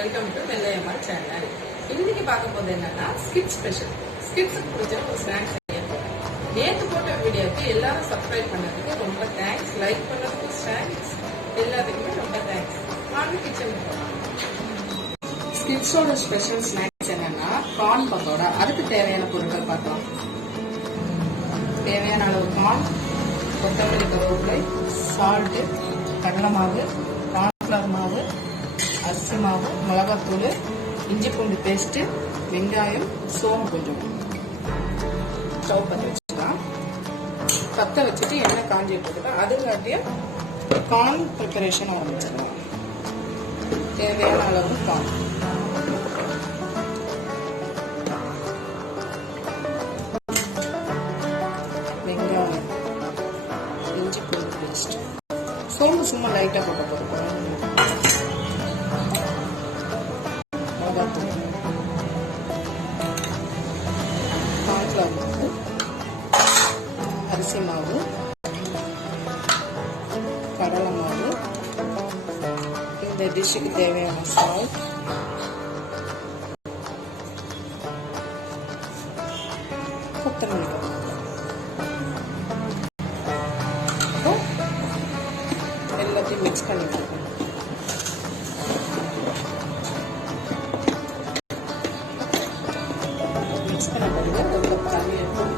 Welcome to AMMA channel. இன்னைக்கு பார்க்க போது என்னன்னா ஸ்கிட் ஸ்பெஷல். ஸ்கிட்ஸ்க்கு பிடிச்ச ஒரு ஸ்நாக்ஸ் செய்ய போறேன். நேற்று போட்ட வீடியோக்கு எல்லாரும் சப்ஸ்கிரைப் பண்ணதுக்கு ரொம்ப தேங்க்ஸ். லைக் பண்ணதுக்கு தேங்க்ஸ். எல்லாத்துக்குமே ரொம்ப தேங்க்ஸ். வாங்க கிச்சன் போகலாம். ஸ்கிட்ஸோட ஸ்பெஷல் ஸ்நாக்ஸ் என்னன்னா கார்ன் பக்கோடா. அதுக்கு தேவையான பொருட்கள் பார்க்கலாம். தேவையான அளவு கார்ன், கொத்தமல்லி, கருவேப்பிலை, சால்ட்டு, கடலை மாவு, கார்ன்ஃப்ளவர் மாவு, அரிசி மாவு, மிளகாத்தூள், இஞ்சி பூண்டு பேஸ்ட்டு, வெங்காயம், சோம்பு கொஞ்சம். ஸ்டவ் பற்ற வச்சுக்கலாம். பற்ற வச்சுட்டு எண்ணெய் காஞ்சி போட்டுக்கலாம். அதுங்காட்டியும் கார்ன் ப்ரிப்பரேஷன் ஆரம்பிச்சிடலாம். தேவையான அளவு கார்ன், வெங்காயம், இஞ்சி பூண்டு பேஸ்ட், சோம்பு சும்மா லைட்டாக போட்ட போட்டுக்கலாம். கார்ன்ஃப்ளவர் மாவு, அரிசி மாவு, கடலை மாவு, இந்த டிஷ்ஷுக்கு தேவையான சால்ட், கொத்தமல்லி, எல்லாத்தையும் மிக்ஸ் பண்ணிக்கலாம். மிக்ஸ் பண்ண பிறகு ரொம்ப தண்ணி இருக்கும்.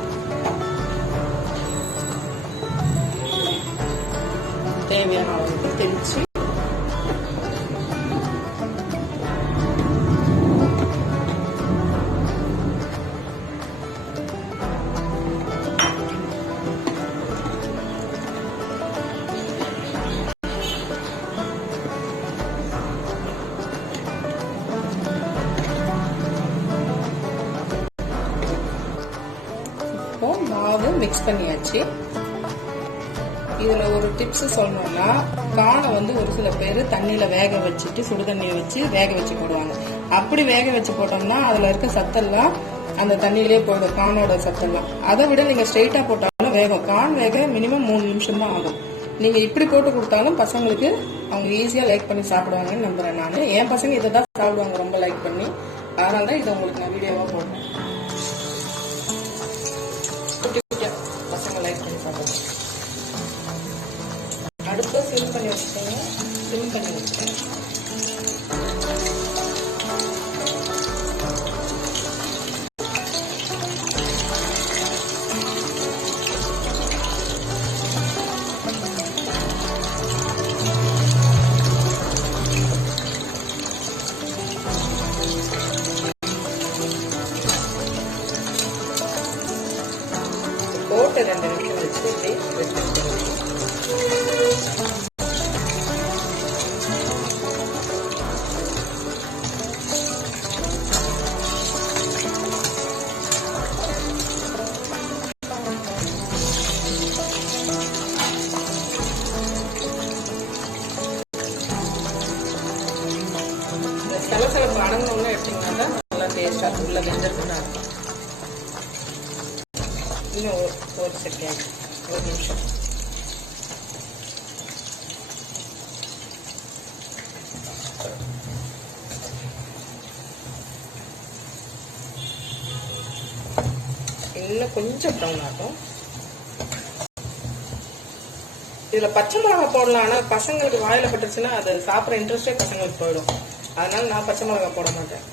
தேவையான அளவுக்கு தெளிச்சு மாவு மிக்ஸ் பண்ணியாச்சு. இதுல ஒரு டிப்ஸ் சொல்லணும்னா, கார்னை வந்து ஒரு சில பேர் தண்ணியில வேக வச்சுட்டு சுடு தண்ணியை வச்சு வேக வச்சு போடுவாங்க. அப்படி வேக வச்சு போட்டோம்னா அதுல இருக்க சத்தெல்லாம் அந்த தண்ணியிலே போயிடும், கார்னோட சத்தெல்லாம். அதை விட நீங்க ஸ்ட்ரெயிட்டா போட்டாலும் வேகும். கார்ன் வேக மினிமம் 3 நிமிஷம் தான் ஆகும். நீங்க இப்படி போட்டு கொடுத்தாலும் பசங்களுக்கு அவங்க ஈஸியா லைக் பண்ணி சாப்பிடுவாங்கன்னு நம்புறேன் நான். என் பசங்க இதை தான் சாப்பிடுவாங்க ரொம்ப லைக் பண்ணி. அதனால தான் இதை உங்களுக்கு நான் வீடியோவா போடுறேன். பசங்க லைக் பண்ணி சாப்பிடுவாங்க. அடுப்பு சிம் பண்ணி வச்சுக்கோங்க. சிம் பண்ணி வச்சுக்கோங்க. போட்டு 2 நிமிஷம் வச்சு சிலசிலப்பு அடங்கணும்னு எடுத்தீங்கன்னா நல்லா டேஸ்டா உள்ள வெந்திருக்குன்னு இருக்கும். இன்னும் ஒரு செகண்ட், ஒரு நிமிஷம். இன்னும் கொஞ்சம் ப்ரௌன் ஆகும். இதுல பச்சை மிளகா போடலாம். ஆனா பசங்களுக்கு வாயில பட்டுருச்சுன்னா அது சாப்பிட்ற இன்ட்ரெஸ்டே பசங்களுக்கு போயிடும். அதனால நான் பச்சை மிளகா போட மாட்டேன்.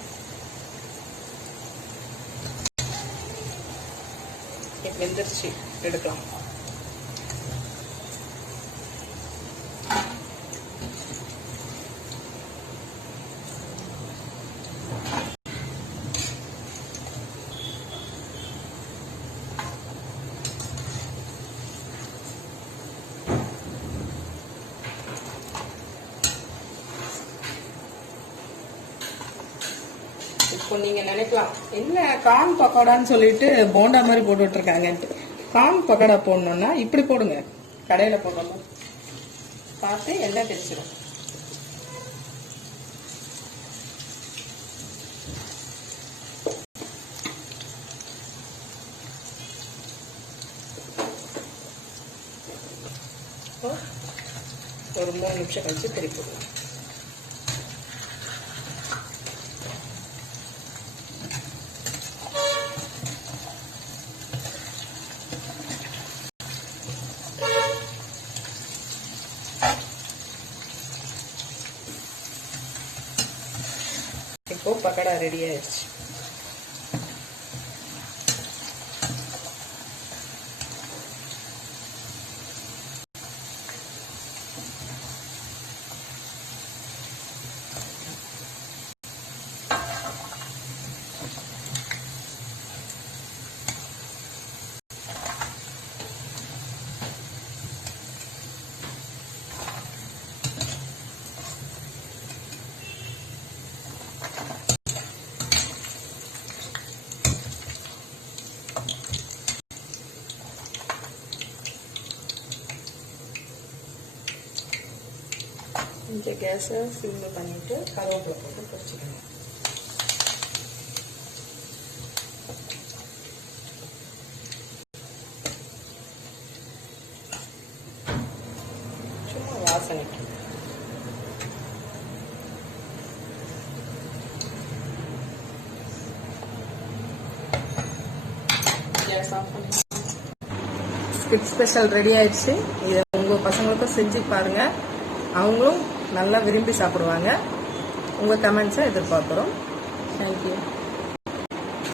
வெந்துருச்சு, எடுக்கலாம். இப்போ நீங்க நினைக்கலாம், என்ன கார்ன் பக்கோடான்னு சொல்லிட்டு போண்டா மாதிரி போட்டுட்டு இருக்காங்கன்ட்டு. கார்ன் பக்கோடா போடணும்னா இப்படி போடுங்க. கடையில போடணும் பார்த்து எல்லாம் தெரிச்சிடும். ஒரு 3 நிமிஷம் கழிச்சு திருப்பி விடலாம். இப்போ பக்கோடா ரெடி ஆயிடுச்சு. கொஞ்சம் கேஸை சிம்மில் பண்ணிட்டு கருவேப்பிலை போட்டு பொரிச்சிக்கணும். சும்மா வாசனைக்கு. கேஸ் ஆஃப் பண்ணி ஸ்கிட் ஸ்பெஷல் ரெடி ஆயிடுச்சு. இதை உங்கள் பசங்களுக்கும் செஞ்சு பாருங்க, அவங்களும் நல்லா விரும்பி சாப்பிடுவாங்க. உங்கள் கமெண்ட்ஸை எதிர்பார்க்குறோம். தேங்க்யூ.